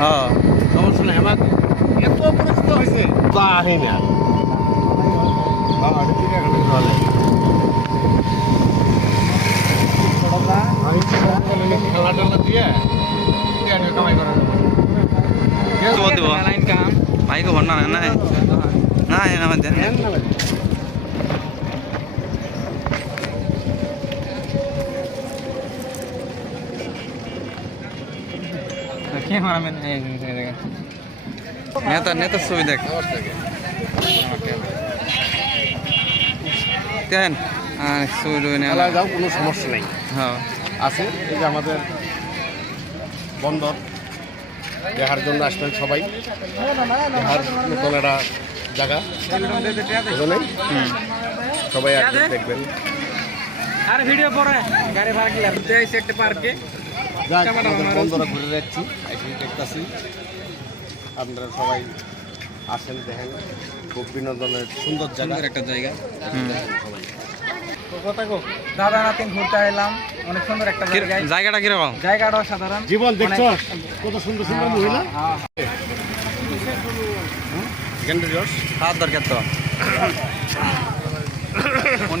হ্যাঁ সমস্যা নেই আমার এত পরিচিত হয়েছে তা আহি না খেলা টেলা দিয়ে কামাই করা ভাই খবর না না না না মধ্যে নেতা নেতা ছবি দেখ দেন ছবি খেলা যাও কোনো সমস্যা নেই হ্যাঁ আছে এই যে আমাদের বন্দর দেখার জন্য আসবেন সবাই দেখার নতুন একটা জায়গা বুঝলেন সবাই আসবেন দেখবেন আর ভিডিও পরে গাড়ি ভাড়া কি লাগবে একটা পার্কে বন্দরে ঘুরে যাচ্ছি এসে দেখতেছি আপনারা সবাই আসেন দেখেন খুব বিনোদনের সুন্দর জায়গা একটা জায়গা সবাই দাদা নাতিন ঘুরতে এলাম অনেক সুন্দর একটা জায়গায় জায়গাটা কিরকম জায়গাটাও সাধারণ জীবন দেখছ কত সুন্দর সুন্দর মহিলা গেন্ডের রস খাওয়ার দরকার তো